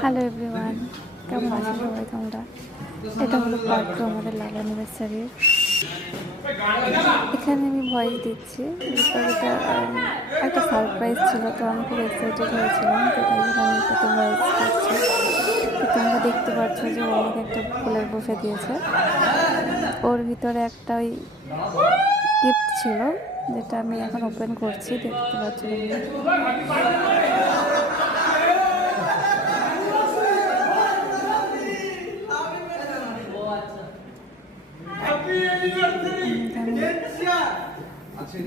Hello everyone, কেমন আছো সবাই তোমরা? এটা হলো পার্ট 2 আমাদের লাভ অ্যানিভার্সারির। এখানে আমি ভয়েস দিচ্ছি বিকজ এটা একটা সারপ্রাইজ ছিল, তো আমি খুব এক্সাইটেড হয়েছিলাম, তো তাই জন্য আমি এটাতে ভয়েস দিচ্ছি। তো তোমরা দেখতে পাচ্ছ যে ও আমাকে একটা ফুলের বুফে দিয়েছে, ওর ভিতরে একটা ওই গিফট ছিল যেটা আমি এখন ওপেন করছি, দেখতে পাচ্ছ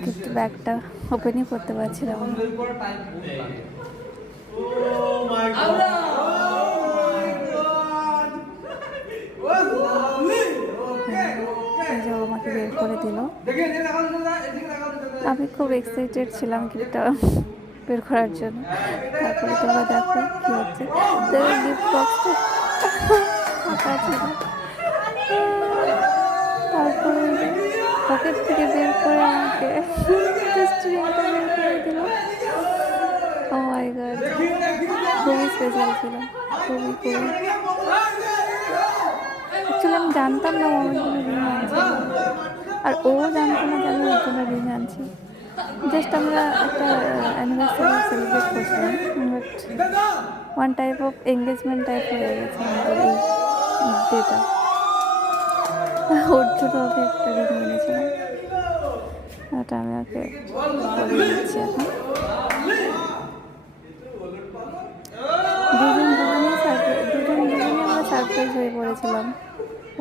কিন্তু ব্যাগটা ওপেনই করতে পারছিলাম না। আমাকে বের করে দিল, আমি খুব এক্সাইটেড ছিলাম গিফটটা বের করার জন্য। তারপরে তোমরা দেখো কি হচ্ছে, তো গিফট বক্সটা ফাঁকা ছিল। তারপরে পকেট থেকে বের করে আমাকে স্ট্রিংটা বের করে দিল। ও মাই গড, খুবই স্পেশাল ছিল, খুবই। অ্যাকচুয়ালি আমি জানতাম না আমার জন্য রিং আনছে, আর ও জানতো না যে আমি ওর জন্য রিং আনছি। জাস্ট আমরা একটা অ্যানিভার্সারি সেলিব্রেট করছিলাম, but one type of engagement type হয়ে গেছে আমাদের এই ডেটা। ওর জন্য ওকে একটা রিং এনেছিলাম, ওটা আমি ওকে পরিয়ে দিচ্ছি এখন। দুজনেই আমরা সারপ্রাইজ হয়ে পড়েছিলাম।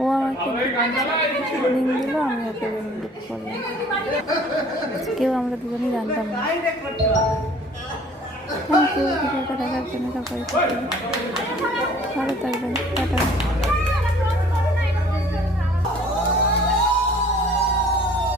ও আমাকে রিং দিল, আমি ওকে রিং গিফট করলাম। কেউ আমরা দুজনেই জানতাম না। থ্যাংক ইউ ভিডিওটা দেখার জন্য। সবাই ভালো থাকবেন, টাটা।